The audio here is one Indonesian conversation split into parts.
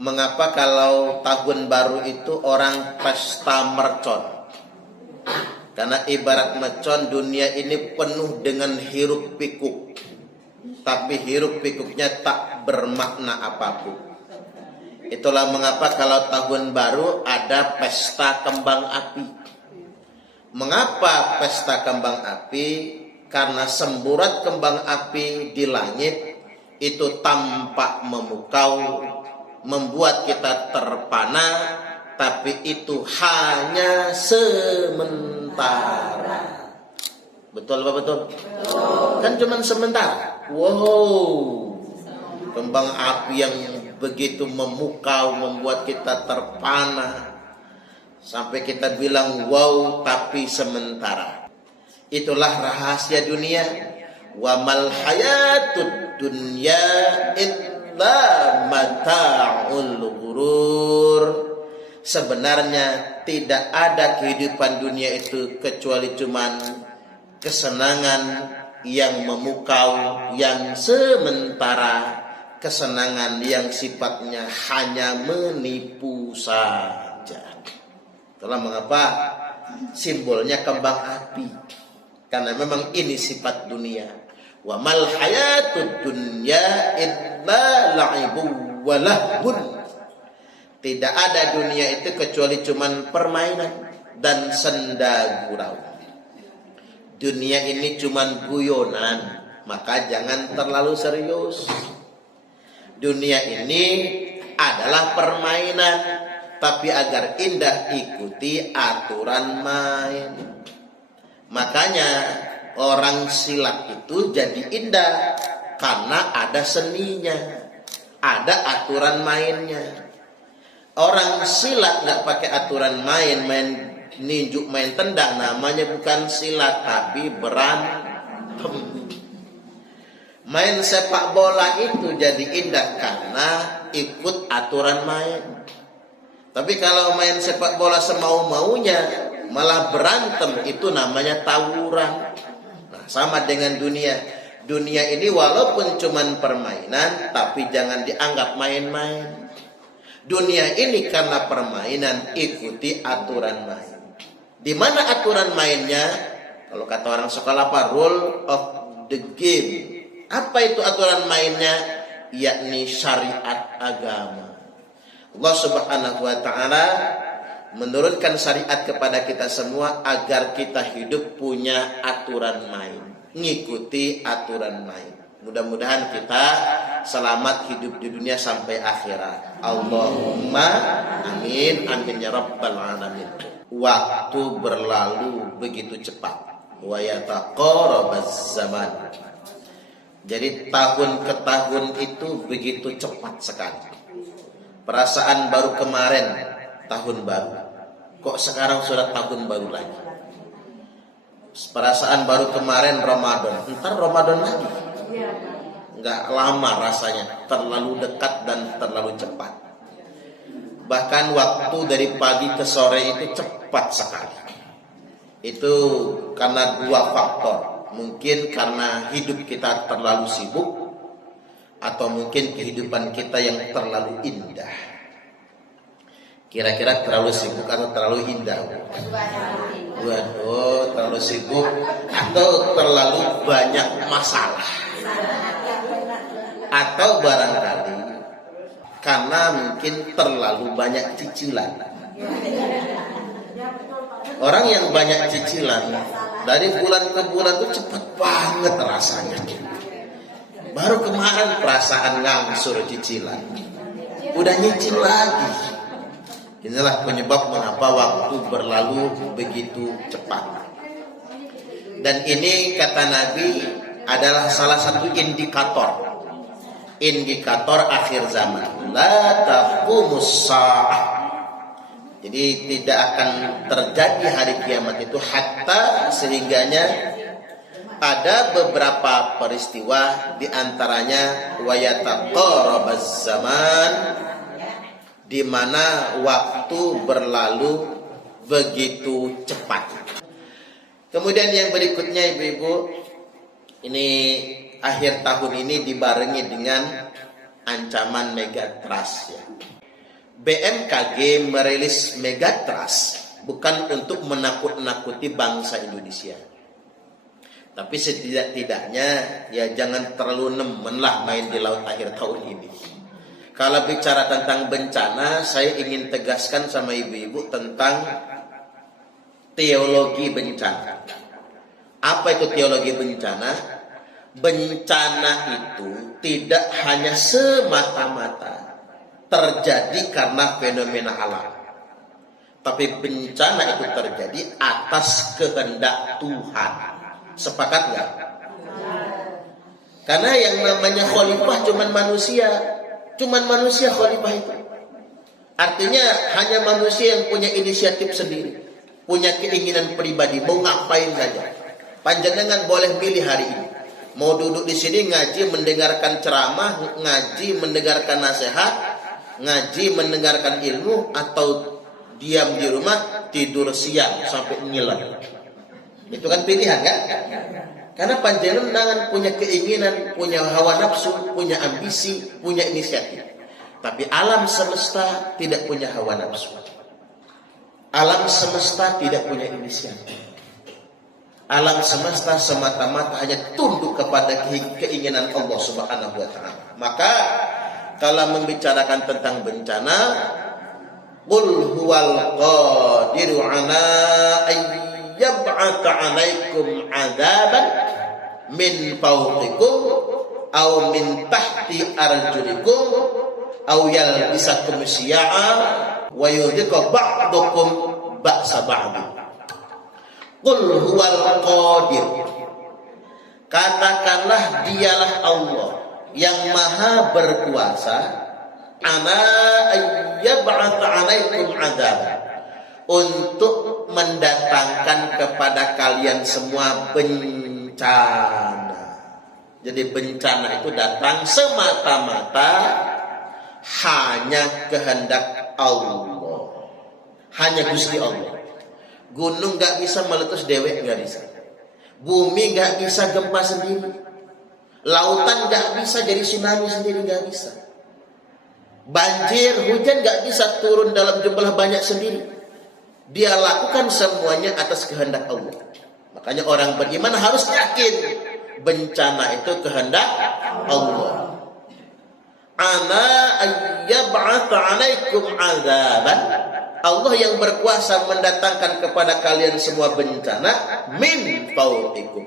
mengapa kalau tahun baru itu orang pesta mercon? Karena ibarat mercon, dunia ini penuh dengan hiruk pikuk, tapi hiruk pikuknya tak bermakna apapun. Itulah mengapa kalau tahun baru ada pesta kembang api. Mengapa pesta kembang api? Karena semburat kembang api di langit itu tampak memukau, membuat kita terpana, tapi itu hanya sementara. Betul apa betul? Kan cuma sementara. Wow, kembang api yang begitu memukau, membuat kita terpana, sampai kita bilang wow, tapi sementara. Itulah rahasia dunia. Wa mal hayatud dunya illa mata'ul ghurur. Sebenarnya tidak ada kehidupan dunia itu kecuali cuman kesenangan yang memukau, yang sementara, kesenangan yang sifatnya hanya menipu saja. Itulah mengapa simbolnya kembang api, karena memang ini sifat dunia. Wa mal hayatud dunya illa la'ibun wa lahbun. Tidak ada dunia itu kecuali cuman permainan dan senda gurau. Dunia ini cuman guyonan, maka jangan terlalu serius. Dunia ini adalah permainan, tapi agar indah ikuti aturan main. Makanya orang silat itu jadi indah karena ada seninya, ada aturan mainnya. Orang silat nggak pakai aturan main ninjuk, main tendang, namanya bukan silat tapi berantem. Main sepak bola itu jadi indah karena ikut aturan main. Tapi kalau main sepak bola semau-maunya, malah berantem, itu namanya tawuran. Nah, sama dengan dunia. Dunia ini walaupun cuman permainan, tapi jangan dianggap main-main. Dunia ini karena permainan, ikuti aturan main. Di mana aturan mainnya? Kalau kata orang sekolah apa? Rule of the game. Apa itu aturan mainnya? Yakni syariat agama. Allah Subhanahu wa ta'ala menurunkan syariat kepada kita semua agar kita hidup punya aturan main, ngikuti aturan main. Mudah-mudahan kita selamat hidup di dunia sampai akhirat. Allahumma amin, amin ya rabbal alamin. Waktu berlalu begitu cepat. Wa yataqarabaz zaman. Jadi tahun ke tahun itu begitu cepat sekali. Perasaan baru kemarin tahun baru, kok sekarang sudah tahun baru lagi. Perasaan baru kemarin Ramadan, ntar Ramadan lagi. Nggak lama rasanya, terlalu dekat dan terlalu cepat. Bahkan waktu dari pagi ke sore itu cepat sekali. Itu karena dua faktor. Mungkin karena hidup kita terlalu sibuk, atau mungkin kehidupan kita yang terlalu indah. Kira-kira terlalu sibuk atau terlalu indah? Waduh, terlalu sibuk atau terlalu banyak masalah? Atau barangkali karena mungkin terlalu banyak cicilan. Orang yang banyak cicilan dari bulan ke bulan itu cepat banget rasanya. Baru kemarin perasaan ngangsur cicilan, udah nyicil lagi. Inilah penyebab mengapa waktu berlalu begitu cepat. Dan ini kata Nabi adalah salah satu indikator akhir zaman. La taqumus sa'ah. Jadi tidak akan terjadi hari kiamat itu hatta sehingganya ada beberapa peristiwa, di antaranya wa yataqarabaz zaman, di mana waktu berlalu begitu cepat. Kemudian yang berikutnya ibu-ibu, ini akhir tahun ini dibarengi dengan ancaman megatrust ya. BMKG merilis Megatrust bukan untuk menakut-nakuti bangsa Indonesia. Tapi setidak-tidaknya ya jangan terlalu nemen lah main di laut akhir tahun ini. Kalau bicara tentang bencana, saya ingin tegaskan sama ibu-ibu tentang teologi bencana. Apa itu teologi bencana? Bencana itu tidak hanya semata-mata terjadi karena fenomena alam, tapi bencana itu terjadi atas kehendak Tuhan. Sepakat nggak? Karena yang namanya khalifah cuman manusia khalifah itu. Artinya hanya manusia yang punya inisiatif sendiri, punya keinginan pribadi, mau ngapain saja. Panjenengan boleh pilih hari ini. Mau duduk di sini ngaji, mendengarkan ceramah, ngaji, mendengarkan nasihat, ngaji, mendengarkan ilmu, atau diam di rumah, tidur siang sampai ngiler. Itu kan pilihan kan? Karena panjenengan punya keinginan, punya hawa nafsu, punya ambisi, punya inisiatif. Tapi alam semesta tidak punya hawa nafsu. Alam semesta tidak punya inisiatif. Alam semesta semata-mata hanya tunduk kepada keinginan Allah Subhanahu wa taala. Maka kalau membicarakan tentang bencana, qul huwal qadiru ala ayyab'atsa 'alaikum 'adzaban min fawqikum aw min tahti arjulikum aw yalbisakum syi'a wa yudhiqa ba'dukum ba'sa ba'd. Qul huwal qadir. Katakanlah dialah Allah yang maha berkuasa, ana ayyab'atsa 'alaikum 'adzab, untuk mendatangkan kepada kalian semua bencana. Jadi bencana itu datang semata-mata hanya kehendak Allah, hanya Gusti Allah. Gunung gak bisa meletus dewek, gak bisa. Bumi gak bisa gempa sendiri. Lautan gak bisa jadi tsunami sendiri, gak bisa. Banjir, hujan gak bisa turun dalam jumlah banyak sendiri. Dia lakukan semuanya atas kehendak Allah. Makanya orang beriman harus yakin bencana itu kehendak Allah. Ana ayyab'atsa 'alaikum 'adzaban. Allah yang berkuasa mendatangkan kepada kalian semua bencana min fawqikum.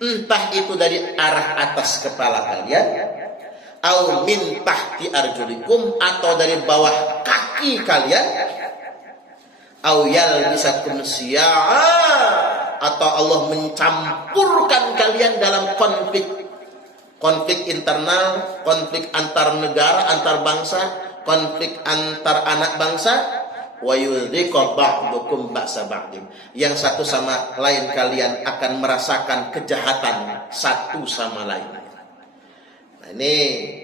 Entah itu dari arah atas kepala kalian, au min tahti arjulikum, atau dari bawah kaki kalian, au yalbisakum syi'a, atau Allah mencampurkan kalian dalam konflik internal, konflik antar negara, antar bangsa, konflik antar anak bangsa. Wa yudhiqa ba'dukum ba'sa ba'dim. Yang satu sama lain kalian akan merasakan kejahatan satu sama lain. Nah, ini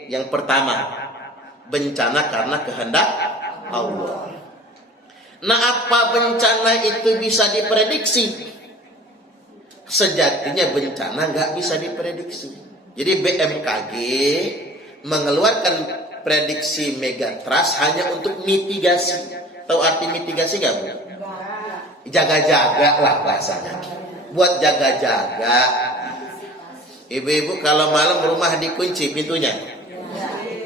yang pertama, bencana karena kehendak Allah. Nah, apa bencana itu bisa diprediksi? Sejatinya bencana nggak bisa diprediksi. Jadi BMKG mengeluarkan prediksi Megatrust hanya untuk mitigasi. Tahu arti mitigasi gak, Bu? Jaga-jaga lah bahasanya. Buat jaga-jaga. Ibu-ibu kalau malam rumah dikunci pintunya.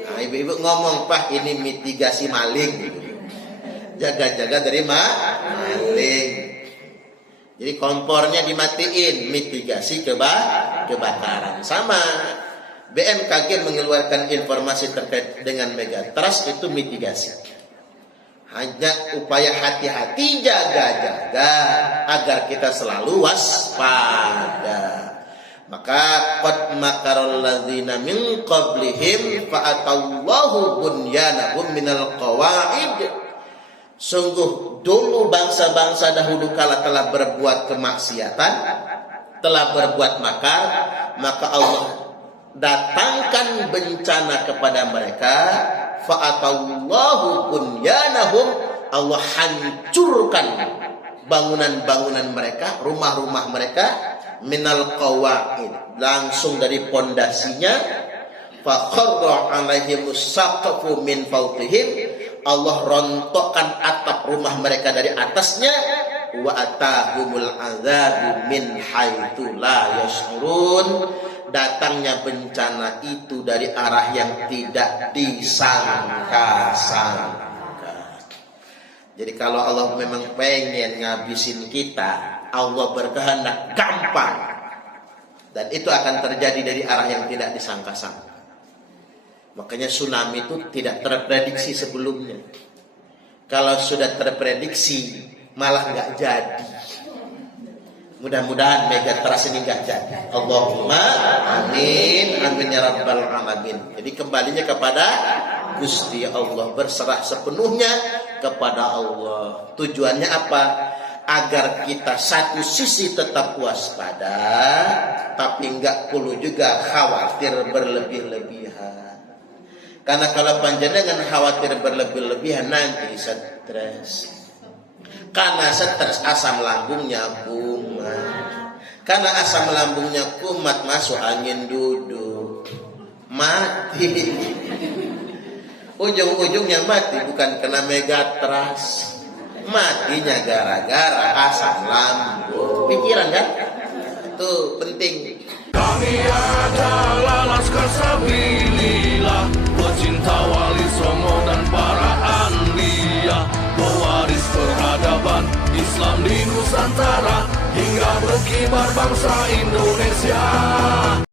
Nah, ibu-ibu ngomong, Pak, ini mitigasi maling. Jaga-jaga dari maling. Jadi kompornya dimatiin, mitigasi kebakaran. Sama. BMKG mengeluarkan informasi terkait dengan Megatrust itu mitigasi. Hanya upaya hati-hati, jaga-jaga agar kita selalu waspada. Maka qad makaral ladzina min qablihim fa atallahu bunyanahum minal qawaid. Sungguh dulu bangsa-bangsa dahulu kala telah berbuat kemaksiatan, telah berbuat makar, maka Allah datangkan bencana kepada mereka. Fa'atallahu bunyanahum, Allah hancurkan bangunan-bangunan mereka, rumah-rumah mereka, minal qawaid, langsung dari pondasinya. Fa kharra 'alaihimus saqafu min fawqihim, Allah rontokkan atap rumah mereka dari atasnya, wa atahumul adzabu min haitsu la yash'urun, datangnya bencana itu dari arah yang tidak disangka-sangka. Jadi kalau Allah memang pengen ngabisin kita, Allah berkehendak gampang, dan itu akan terjadi dari arah yang tidak disangka-sangka. Makanya tsunami itu tidak terprediksi sebelumnya. Kalau sudah terprediksi malah nggak jadi. Mudah-mudahan Megatrust ini nggak jadi. Allahumma amin, amin ya rabbal alamin. Jadi kembalinya kepada Gusti Allah, berserah sepenuhnya kepada Allah. Tujuannya apa? Agar kita satu sisi tetap waspada, tapi nggak perlu juga khawatir berlebih-lebihan. Karena kalau panjenengan khawatir berlebih-lebihan nanti stres. Karena stres asam lambungnya kumat. Karena asam lambungnya kumat masuk angin duduk, mati. Ujung-ujungnya mati bukan kena Megatrust, matinya gara-gara asam lambung. Pikiran kan? Itu penting. Kami adalah Laskar Sabilillah, pecinta Wali Songo dan para anbiya, pewaris peradaban Islam di Nusantara, hingga berkibar bangsa Indonesia.